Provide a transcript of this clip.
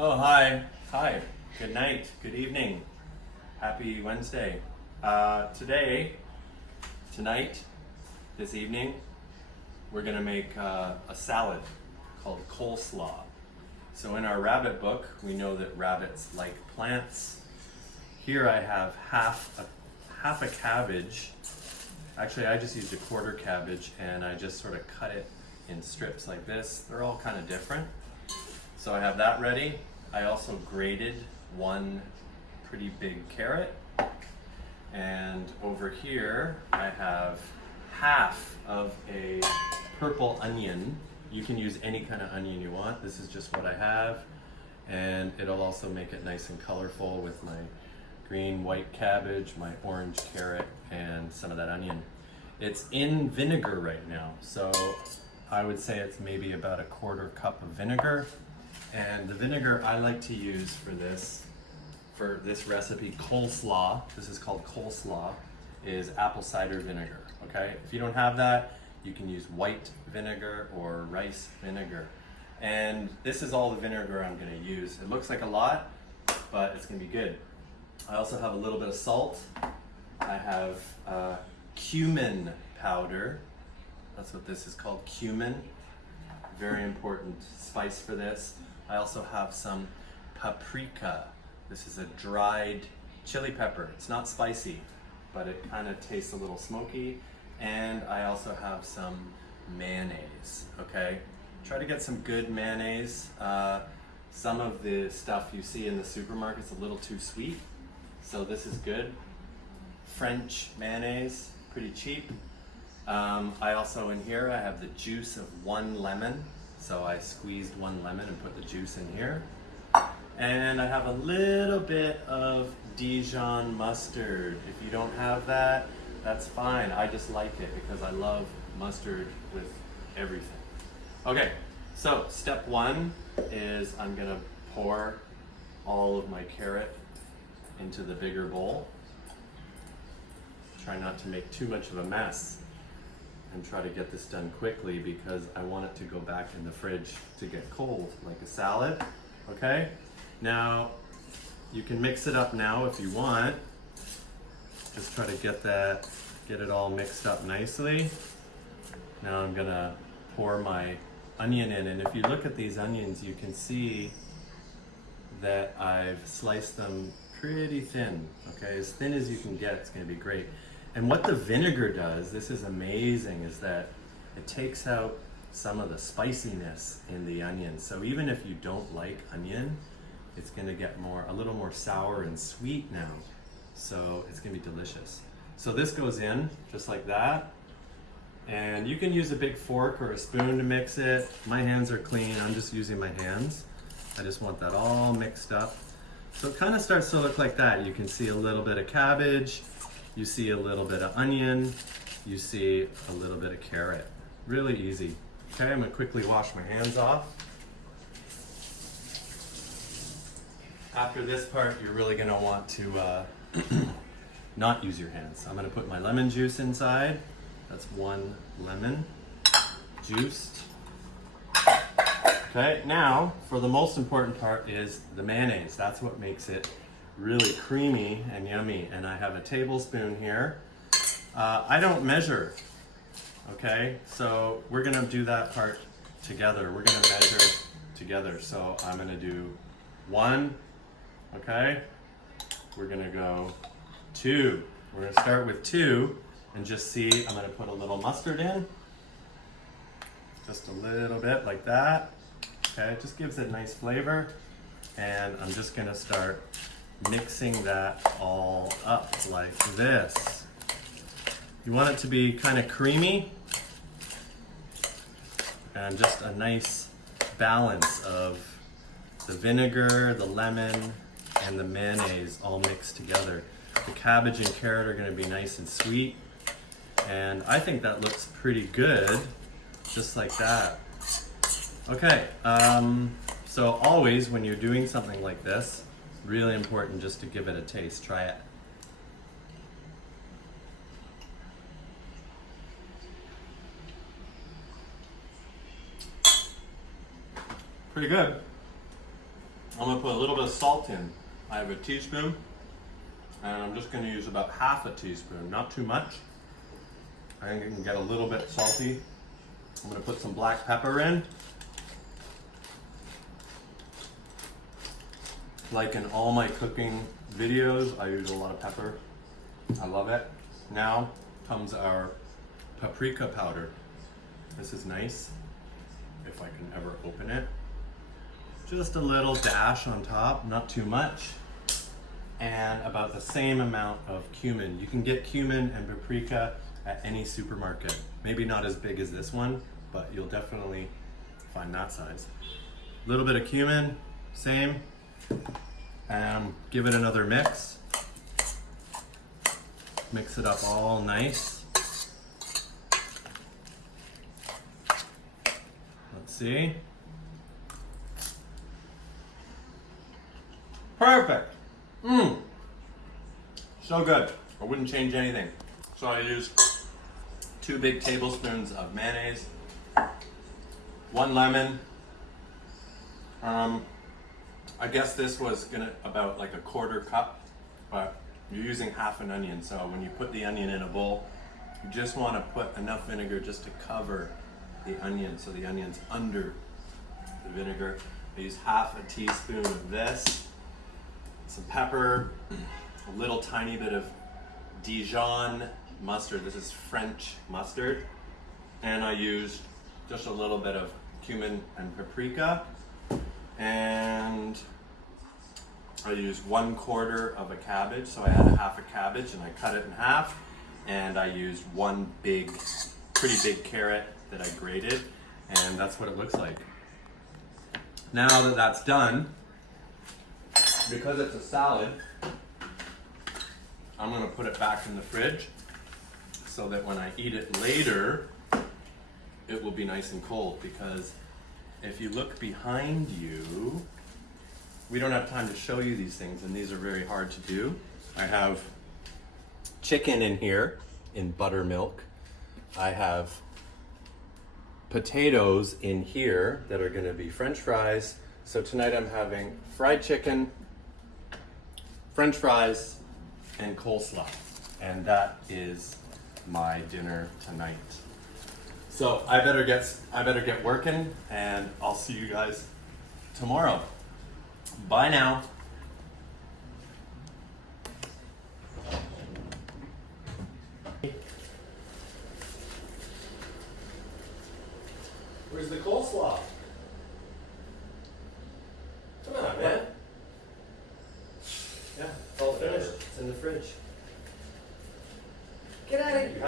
Oh, hi. Hi. Good night. Good evening. Happy Wednesday. Tonight, this evening, we're going to make a salad called coleslaw. So in our rabbit book, we know that rabbits like plants. Here I have half a cabbage. Actually, I just used a quarter cabbage and I just sort of cut it in strips like this. They're all kind of different. So I have that ready. I also grated one pretty big carrot. And over here, I have half of a purple onion. You can use any kind of onion you want. This is just what I have. And it'll also make it nice and colorful with my green, white cabbage, my orange carrot, and some of that onion. It's in vinegar right now. So I would say it's maybe about a quarter cup of vinegar. And the vinegar I like to use for this recipe, coleslaw, this is called coleslaw, is apple cider vinegar, okay? If you don't have that, you can use white vinegar or rice vinegar. And this is all the vinegar I'm gonna use. It looks like a lot, but it's gonna be good. I also have a little bit of salt. I have cumin powder. That's what this is called, cumin. Very important spice for this. I also have some paprika. This is a dried chili pepper. It's not spicy, but it kind of tastes a little smoky. And I also have some mayonnaise, okay? Try to get some good mayonnaise. Some of the stuff you see in the supermarket's a little too sweet, so this is good. French mayonnaise, pretty cheap. I also, in here, I have the juice of one lemon. So I squeezed one lemon and put the juice in here. And I have a little bit of Dijon mustard. If you don't have that, that's fine. I just like it because I love mustard with everything. Okay, so step one is I'm gonna pour all of my carrot into the bigger bowl. Try not to make too much of a mess. And try to get this done quickly because I want it to go back in the fridge to get cold, like a salad, okay? Now, you can mix it up now if you want. Just try to get it all mixed up nicely. Now I'm gonna pour my onion in, and if you look at these onions, you can see that I've sliced them pretty thin, okay? As thin as you can get, it's gonna be great. And what the vinegar does, this is amazing, is that it takes out some of the spiciness in the onion. So even if you don't like onion, it's gonna get a little more sour and sweet now. So it's gonna be delicious. So this goes in just like that. And you can use a big fork or a spoon to mix it. My hands are clean, I'm just using my hands. I just want that all mixed up. So it kind of starts to look like that. You can see a little bit of cabbage. You see a little bit of onion, you see a little bit of carrot. Really easy. Okay, I'm gonna quickly wash my hands off. After this part, you're really gonna want to not use your hands. I'm gonna put my lemon juice inside. That's one lemon, juiced. Okay, now, for the most important part is the mayonnaise. That's what makes it really creamy and yummy. And I have a tablespoon here. I don't measure, okay? So we're gonna do that part together. We're gonna measure together. So I'm gonna do 1, okay? We're gonna go 2. We're gonna start with 2 and just see, I'm gonna put a little mustard in. Just a little bit like that, okay? It just gives it a nice flavor. And I'm just gonna start mixing that all up like this. You want it to be kind of creamy and just a nice balance of the vinegar, the lemon, and the mayonnaise all mixed together. The cabbage and carrot are going to be nice and sweet, and I think that looks pretty good, just like that. Okay, so always when you're doing something like this, really important just to give it a taste. Try it. Pretty good. I'm gonna put a little bit of salt in. I have a teaspoon, and I'm just gonna use about half a teaspoon, not too much. I think it can get a little bit salty. I'm gonna put some black pepper in. Like in all my cooking videos, I use a lot of pepper. I love it. Now comes our paprika powder. This is nice, if I can ever open it. Just a little dash on top, not too much. And about the same amount of cumin. You can get cumin and paprika at any supermarket. Maybe not as big as this one, but you'll definitely find that size. A little bit of cumin, same. Give it another mix. Mix it up all nice. Let's see. Perfect. So good. I wouldn't change anything. So I use 2 big tablespoons of mayonnaise, 1 lemon. I guess this was about like a 1/4 cup, but you're using half an onion. So when you put the onion in a bowl, you just want to put enough vinegar just to cover the onion, so the onion's under the vinegar. I use half a teaspoon of this, some pepper, a little tiny bit of Dijon mustard. This is French mustard. And I used just a little bit of cumin and paprika. And I used 1/4 of a cabbage. So I had a half a cabbage and I cut it in half. And I used 1 pretty big carrot that I grated. And that's what it looks like. Now that that's done, because it's a salad, I'm gonna put it back in the fridge so that when I eat it later, it will be nice and cold. Because if you look behind you, we don't have time to show you these things, and these are very hard to do. I have chicken in here in buttermilk. I have potatoes in here that are gonna be French fries. So tonight I'm having fried chicken, French fries, and coleslaw. And that is my dinner tonight. So I better get working, and I'll see you guys tomorrow. Bye now. Where's the coleslaw? Come on, man. Yeah, it's all finished. It's in the fridge. Get out of here.